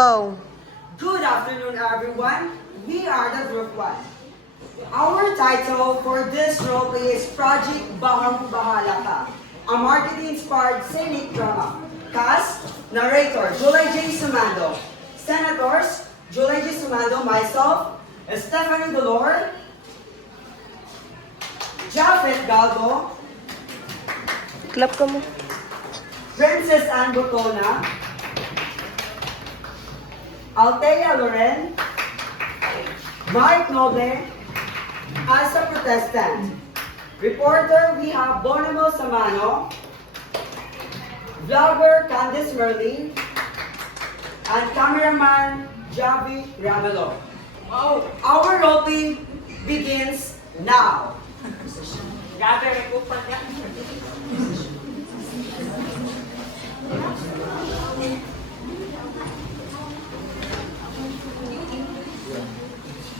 Oh. Good afternoon, everyone. We are the Group 1. Our title for this role is Project Bahang Bahala Ka, a marketing-inspired scenic drama. Cast, narrator, Julie J. Sumando. Senators, Julie J. Sumando, myself, Stephanie Dolor, Jafet Galgo, Clap ka mo. Princess Anne Botona, Althea Loren, Mike Noble, as a protestant. Reporter, we have Bonamo Samano, vlogger Candice Merlin, and cameraman Javi Ramelo. Our role begins now.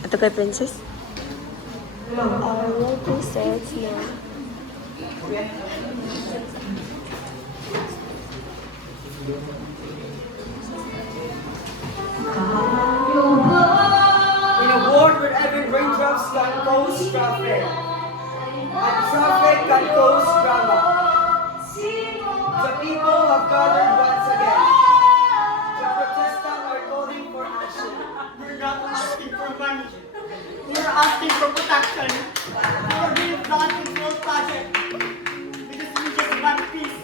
Ito kay Princess? Our local sets na. In a world where even raindrops can cause traffic, and traffic can cause drama, the people have gathered once again. The protestants are calling for action. We're not asking for money. We're asking for protection. We're being done in full project. Because we just want peace.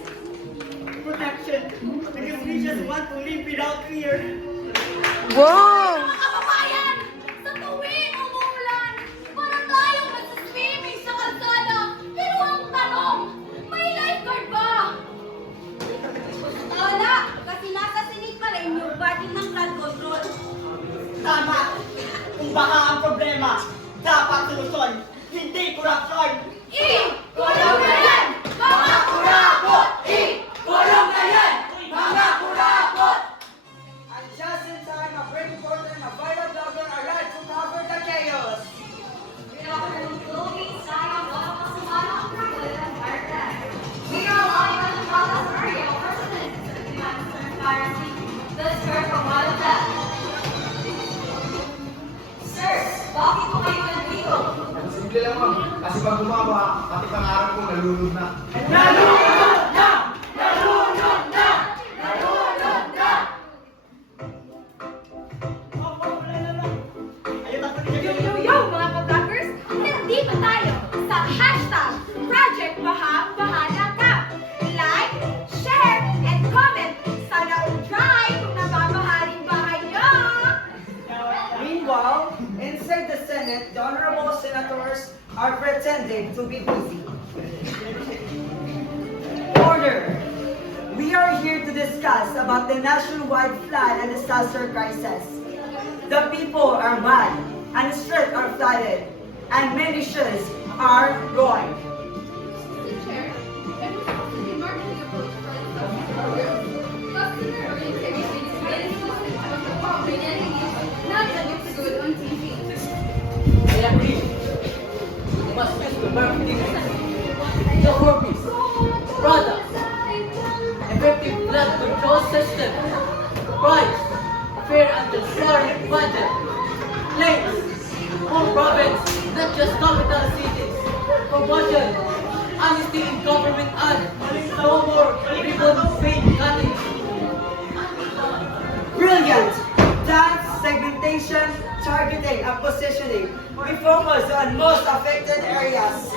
Protection. Because we just want to live without fear. Wow! Mga kababayan! Sa tuwing umuulan, para tayong magsaswimming sa kalsada. Pero ang tanong, may lifeguard ba? Wala, kasi nasa sinig pa rin yung body ng flood control. Tama. Kung baka ang problema, dapat solusyon. Hindi korupsyon. Kulong na yan! Mga kurakot! Kulong na yan! Mga kurakot! And just in time, a great reporter and a viral blogger arrived to cover the chaos. We are live on the Palace area of President Transparency. Let's hear from one of them. Sirs, bakit po kayo nandito? Simple lang ma'am, kasi pag gumawa, pati pangarap ko nalulod na. Nalunod na! Nalunod na! Nalunod na! Ayun ako Yo, mga ka-vloggers! Nandito tayo sa hashtag Project Bahang Bahala Ka. Like, share, and comment. Sana try kung nababahaling bahay niyo. Meanwhile, inside the Senate, the honorable senators are pretending to be busy. Order! We are here to discuss about the nationwide flood and disaster crisis. The people are mad, and the streets are flooded, and militias are ruined. I agree. We must use the marketing, the hobbies, products, effective flood control system, price, fair and transparent budget, claims, whole province, not just capital cities, promotion, honesty in government and no more ribbon fake cutting. Brilliant! That's segmentation, targeting, and positioning. We focus on most affected areas.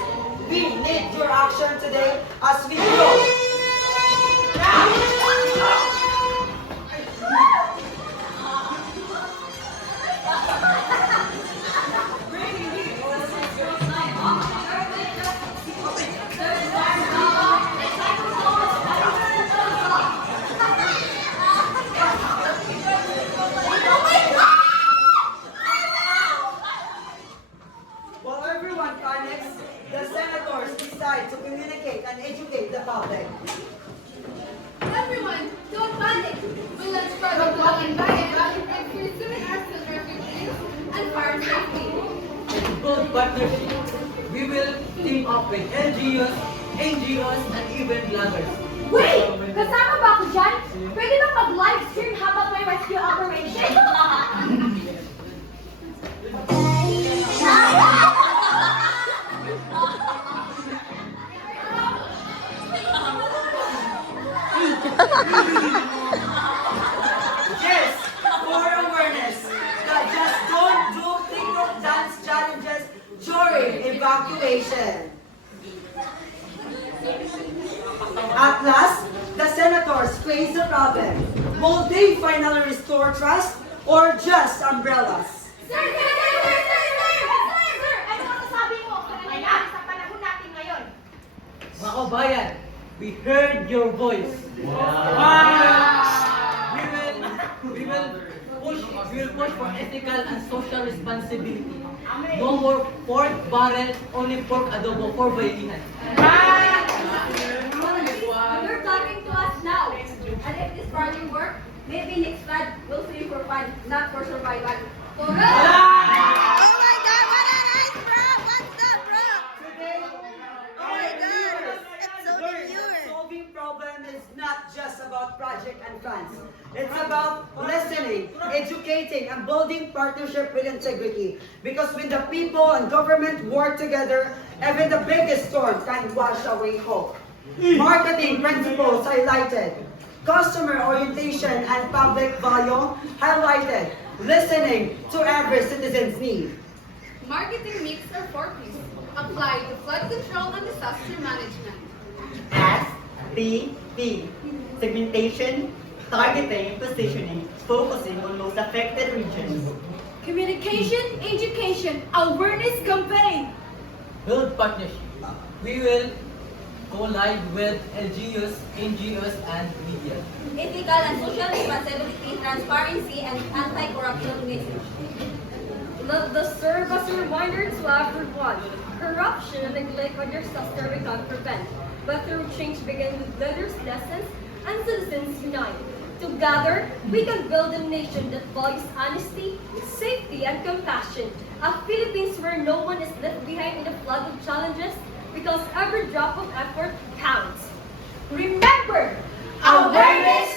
We need your action today as we grow. While everyone panics, the senators decide to communicate and educate the public. Everyone, don't panic. We let's spread the blood and diet and pursue access refugees and fire safety. In good partnership, we will team up with LGUs, NGOs, and even bloggers. Wait! Kasama ba ako dyan? Pwede ba mag-livestream habang may rescue operation? Yes, for awareness that just don't do TikTok dance challenges during evacuation. At last, the senators face the problem. Will they finally restore trust or just umbrellas? Sir! Ano ang sabi mo? Kailangan sa panahon natin ngayon. Mga kabayan, we heard your voice. We will push for ethical and social responsibility. No more pork barrel, only pork adobo for bayanihan. You're talking to us now. And if this project works, maybe next flood will see for fun, not for survival. Correct! Oh my God, what a nice bro! What's up, bro? Today, Oh my God, it's so learn pure. that solving problem is not just about project and funds. It's about listening, educating, and building partnership with integrity. Because when the people and government work together, even the biggest storm can wash away hope. Marketing principles highlighted. Customer orientation and public value highlighted. Listening to every citizen's need. Marketing mix are 4 P's. Apply to flood control and disaster management. S, T, P. Segmentation, targeting, positioning, focusing on most affected regions. Communication, education, awareness campaign. Build partnership. We will go live with LGUs, NGOs, and media. Ethical and social responsibility, transparency, and anti-corruption message. Let this serve as a reminder to everyone. Corruption and neglect on your sister we can't prevent. But through change begin with leaders' lessons and citizens unite. Together, we can build a nation that values honesty, safety, and compassion. A Philippines where no one is left behind in a flood of challenges because every drop of effort counts. Remember, awareness